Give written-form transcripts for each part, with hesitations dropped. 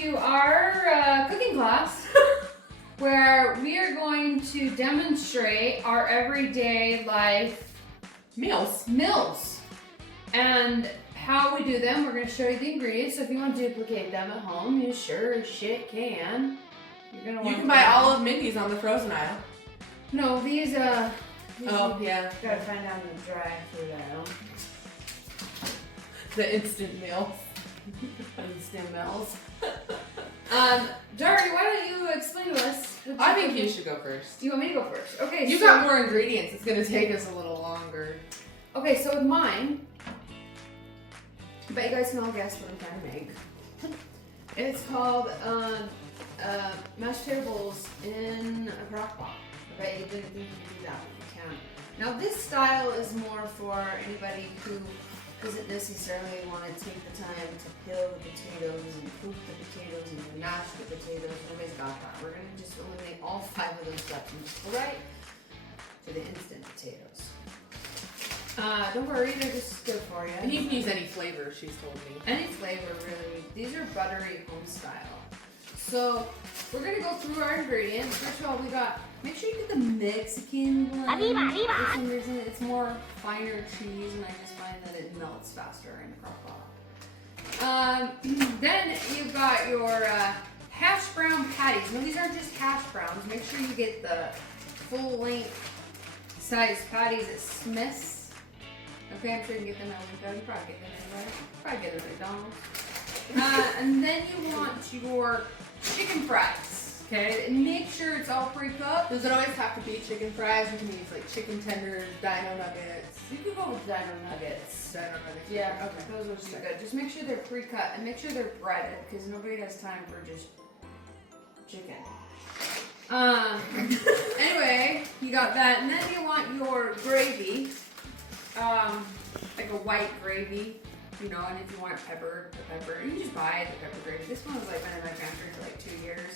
to our cooking class where we are going to demonstrate our everyday life meals. And how we do them. We're going to show you the ingredients. So if you want to duplicate them at home, you sure as shit can. You're gonna want you can buy all of Mindy's on the frozen aisle. No, these oh, yeah. Gotta find out in the drive-thru aisle. The instant meals. Instant meals. Dari, why don't you explain to us? I think you should go first. You want me to go first? Okay. You got more ingredients. It's gonna take us a little longer. Okay, so with mine, I bet you guys can all guess what I'm trying to make. It's called mashed potatoes in a crock pot. I bet you didn't think you could do that, but you can. Now this style is more for anybody who doesn't necessarily want to take the time to peel the potatoes and cook the potatoes and mash the potatoes. Nobody's got that. We're going to just eliminate all 5 of those steps and just go right to the instant potatoes. Don't worry, they're just good for you. And you can use any flavor, she's told me. Any flavor, really. These are buttery home style. So we're gonna go through our ingredients. First of all, we got, make sure you get the Mexican blend. For some reason, it's more finer cheese, and I just find that it melts faster in a crock pot. Then you've got your hash brown patties. Now these aren't just hash browns. Make sure you get the full length size patties at Smith's. Okay, I'm sure you can get them at Winco. You probably get them anywhere. Probably get them at McDonald's. And then you want your chicken fries. Okay, and make sure it's all pre-cooked. Does it always have to be chicken fries? You can use like chicken tenders, dino nuggets. You can go with dino nuggets. Dino nuggets. Yeah, okay. Those are so good. Just make sure they're pre-cut and make sure they're breaded because nobody has time for just chicken. Anyway, you got that, and then you want your gravy. Like a white gravy, you know, and if you want pepper, the pepper, you can just buy the pepper gravy. This one was like been in my pantry for like 2 years,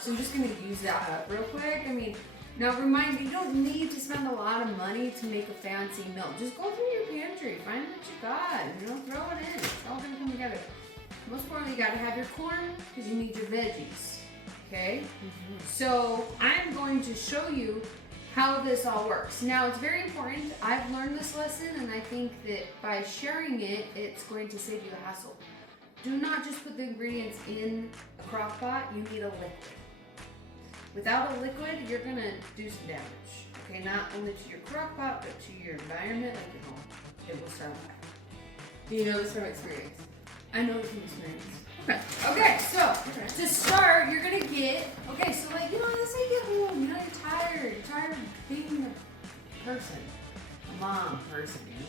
so I'm just gonna use that up real quick. I mean, now remind you don't need to spend a lot of money to make a fancy meal. Just go through your pantry, find what you got, and you know, throw it in. It's all gonna come together. Most importantly, you gotta have your corn because you need your veggies. Okay, so I'm going to show you how this all works. Now it's very important. I've learned this lesson and I think that by sharing it, it's going to save you the hassle. Do not just put the ingredients in a crock pot, you need a liquid. Without a liquid, you're gonna do some damage. Okay, not only to your crock pot, but to your environment, like your home. It will start fire. Do you know this from experience? I know this from experience. Okay, so to start, you're gonna get, so like, you know, let's say you get home, you know, you're tired of being a person, a mom person, you know,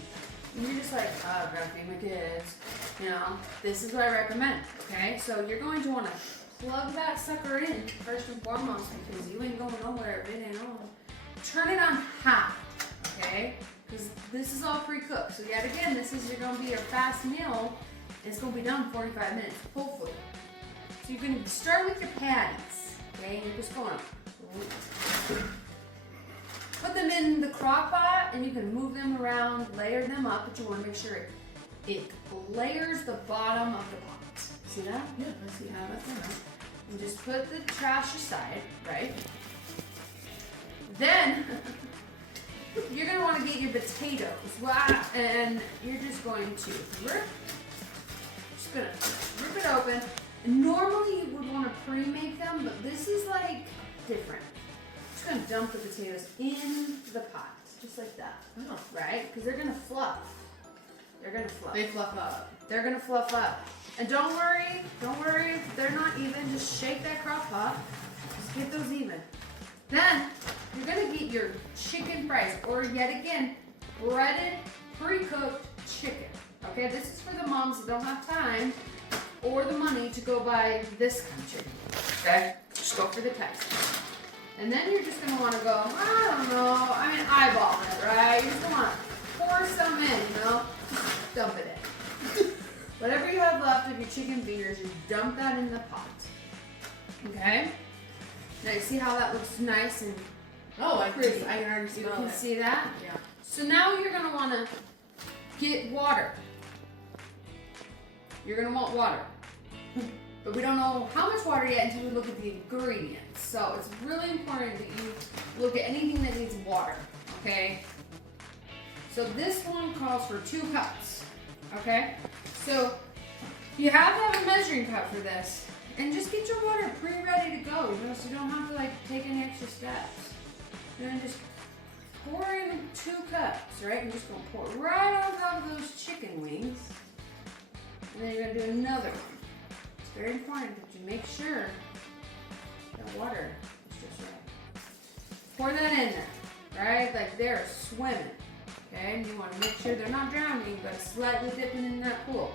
and you're just like, oh, I've gotta feed my kids, you know, this is what I recommend, okay? So you're going to wanna plug that sucker in, first and foremost, because you ain't going nowhere if it ain't on. Turn it on high, okay? Because this is all pre-cooked, so yet again, this is gonna be your fast meal. It's going to be done in 45 minutes, hopefully. So you can start with your patties, okay? You're just going to put them in the crock pot and you can move them around, layer them up, but you want to make sure it layers the bottom of the pot. See that? Yeah, I see how that's done. And just put the trash aside, right? Then you're going to want to get your potatoes, and you're just going to gonna rip it open. And normally you would want to pre-make them, but this is like different. Just gonna dump the potatoes in the pot, just like that. Oh. Right? Because they're gonna fluff. They're gonna fluff. They fluff up. They're gonna fluff up. And don't worry if they're not even. Just shake that crock pot. Just get those even. Then you're gonna get your chicken fries, or yet again, breaded, pre-cooked chicken. Okay, this is for the moms that don't have time or the money to go buy this kind of chicken. Okay, just go for the Texas. And then you're just gonna want to go, I don't know, I mean eyeball it, right? You're just gonna want to pour some in, you know, just dump it in. Whatever you have left of your chicken fingers, you dump that in the pot. Okay. Now you see how that looks nice and pretty. I can already smell it. You can see that? Yeah. So now you're gonna want to get water. You're gonna want water. but we don't know how much water yet until we look at the ingredients. So it's really important that you look at anything that needs water, okay? So this one calls for 2 cups, okay? So you have to have a measuring cup for this. And just get your water pre-ready to go, you know, so you don't have to like take any extra steps. And then just pour in 2 cups, right? I'm just gonna pour right on top of those chicken wings. And then you're gonna do another one. It's very important that you make sure that water is just right. Pour that in there, right? Like they're swimming, okay? And you wanna make sure they're not drowning, but slightly dipping in that pool.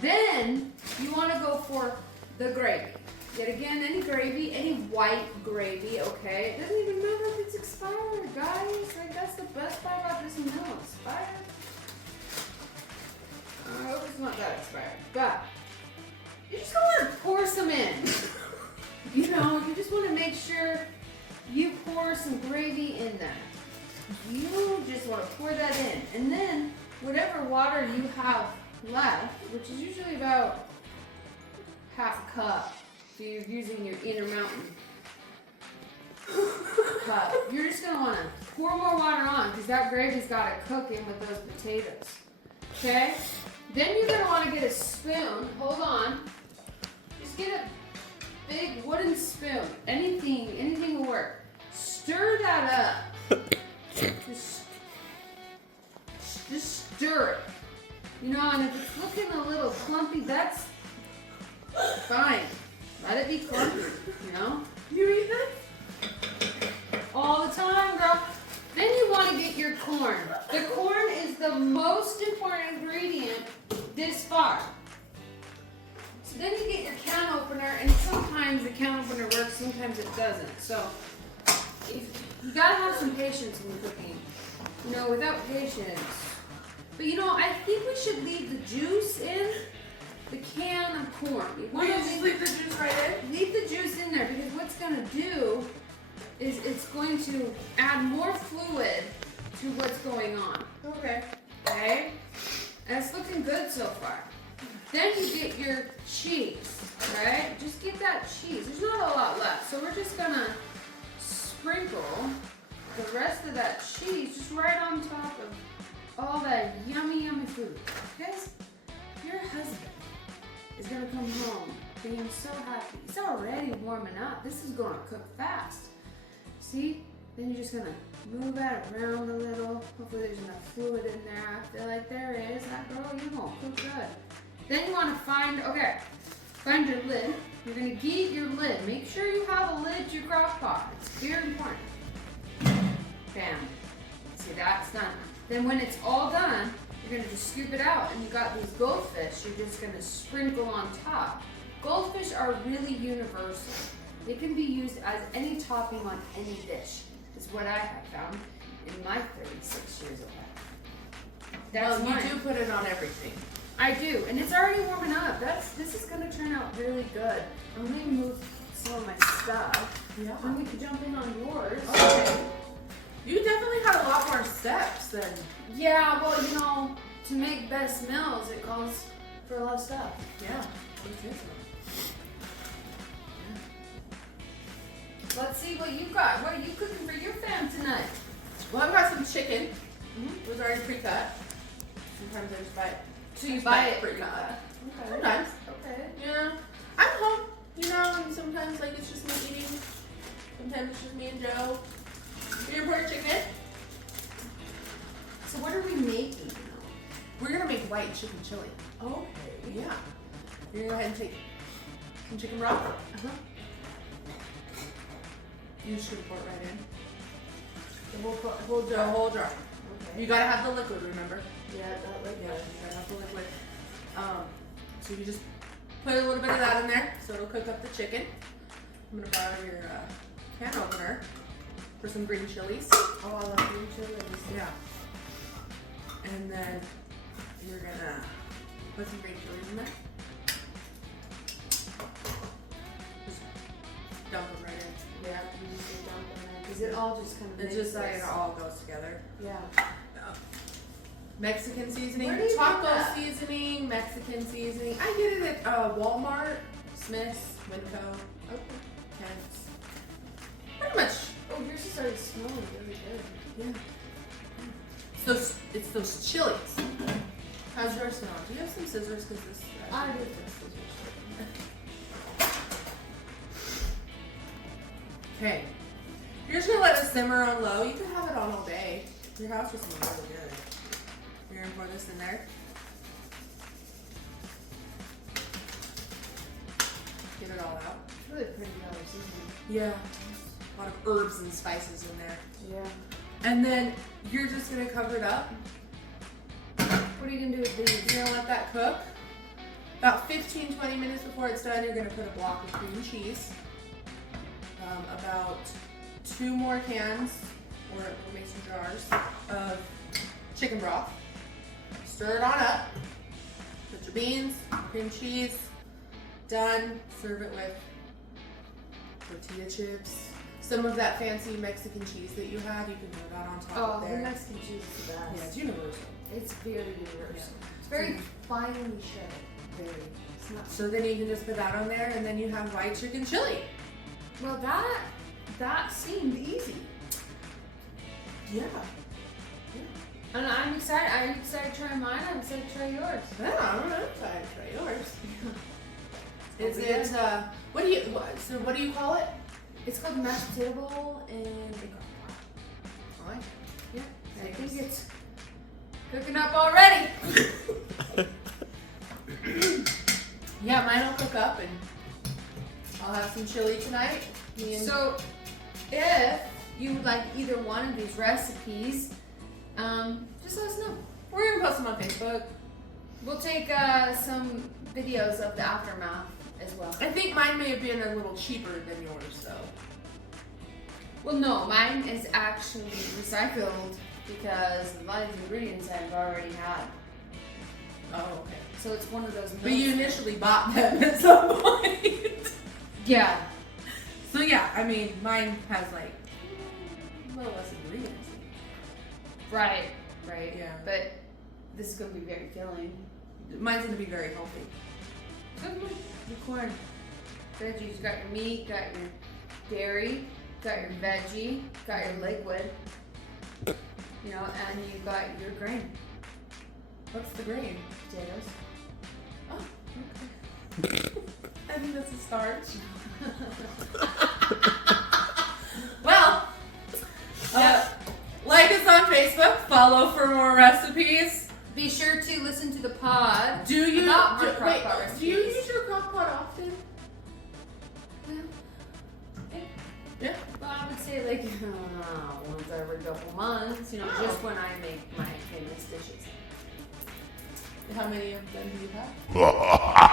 Then you wanna go for the gravy. Yet again, any gravy, any white gravy, okay? It doesn't even matter if it's expired, guys. Like, that's the best part about this meal. Expired. I hope it's not that expired. But you just want to pour some in. You know, you just want to make sure you pour some gravy in that. You just want to pour that in. And then, whatever water you have left, which is usually about half a cup, so you're using your inner mountain cup, you're just going to want to pour more water on because that gravy's got to cook in with those potatoes. Okay? Then you're going to want to get a spoon. Hold on. Just get a big wooden spoon. Anything will work. Stir that up. Just stir it. You know, and if it's looking a little clumpy, that's fine. Let it be clumpy, you know? You eat this? All the time, girl. Then you want to get your corn. The corn is the most important ingredient this far. So then you get your can opener, and sometimes the can opener works, sometimes it doesn't. So you gotta have some patience when cooking. You know, without patience. But you know, I think we should leave the juice in the can of corn. You want to just leave the juice right in? Leave the juice in there because what's going to do is it's going to add more fluid to what's going on. Okay. Okay? And it's looking good so far. Then you get your cheese, right? Just get that cheese. There's not a lot left. So we're just going to sprinkle the rest of that cheese just right on top of all that yummy, yummy food. Because your husband is gonna come home being so happy. It's already warming up. This is gonna cook fast. See? Then you're just gonna move that around a little. Hopefully there's enough fluid in there. I feel like there is. That girl, you're gonna cook good. Then you wanna find your lid. You're gonna get your lid. Make sure you have a lid to your crock pot. It's very important. Bam. See, that's done. Then when it's all done, you're gonna just scoop it out, and you got these goldfish you're just gonna sprinkle on top. Goldfish are really universal. They can be used as any topping on any dish, is what I have found in my 36 years of life. That's You do put it on everything. I do, and it's already warming up. This is gonna turn out really good. I'm gonna move some of my stuff. Yeah. Then we can jump in on yours. Okay. You definitely had a lot more steps than. Yeah, well, you know, to make best meals, it calls for a lot of stuff. Yeah. Let's see what you got. What are you cooking for your fam tonight? Well, I've got some chicken. It was already pre-cut. Sometimes I just buy it. So you buy it pre-cut. Okay. Sometimes. Okay. Yeah. I'm home. You know, and sometimes like it's just me eating. Sometimes it's just me and Joe. Your pork chicken. So what are we making now? We're gonna make white chicken chili. Okay. Yeah. You're gonna go ahead and take some chicken broth. You just pour it right in. The whole The whole jar. Okay. You gotta have the liquid, remember? Yeah, that liquid. Yeah, you gotta have the liquid. So you just put a little bit of that in there, so it'll cook up the chicken. I'm gonna borrow your can opener for some green chilies. Oh, I love green chilies. Yeah. And then you're gonna put some green chilies in there. Just dump them right in. Yeah, you need to dump them in. Because it all just kind of It's just like it all goes together. Yeah. Mexican seasoning, Where do you get taco that? seasoning, Mexican seasoning. I get it at Walmart, Smith's, Winco, Kent's. Pretty much. Oh, yours is already smelling really good. Yeah. It's those chilies. How's yours smell? Do you have some scissors? Because this. I do this. Okay. You're just gonna let it simmer on low. You can have it on all day. Your house will smell really good. You're gonna pour this in there. Get it all out. It's really pretty color seasoning. Yeah. A lot of herbs and spices in there. Yeah. And then you're just gonna cover it up. What are you gonna do with these? You're gonna let that cook. About 15-20 minutes before it's done, you're gonna put a block of cream cheese. About 2 more cans or little mason jars of chicken broth. Stir it on up. Put your beans, cream cheese. Done. Serve it with tortilla chips. Some of that fancy Mexican cheese that you had, you can put that on top Oh, of the there. Mexican cheese is the best. Yeah, it's universal. It's very universal. Yeah. It's very finely shredded. Very. It's not So then you can just put that on there, and then you have white chicken chili. well. That seemed easy, Yeah. and I'm excited. I'm excited to try mine. I'm excited to try yours. Yeah, I'm excited to try yours. Is Okay. it? What do you call it? It's called mashed potato and the I like it. yeah. I think it's cooking up already. Yeah, mine will cook up, and I'll have some chili tonight. So, if you would like either one of these recipes, just let us know. We're gonna post them on Facebook. We'll take some videos of the aftermath as well. I think mine may have been a little cheaper than yours, though. Well, no, mine is actually recycled because a lot of the ingredients I've already had. Oh, okay. So it's one of those. But you initially bought them at some point. Yeah. So yeah, I mean, mine has like a little less ingredients. Right. Right. Yeah. But this is gonna be very filling. Mine's gonna be very healthy. Your corn, veggies. You got your meat. Got your dairy. Got your veggie. Got your liquid. You know, and you got your grain. What's the grain? Potatoes. Oh, okay. I think that's a starch. Well, like us on Facebook, follow for more recipes. Be sure to listen to the pod. Do you Not do, our wait, Crockpot do you recipes. use your Crockpot often? Yeah. Well, I would say like once every couple months, you know, Oh. just when I make my famous dishes. How many of them do you have?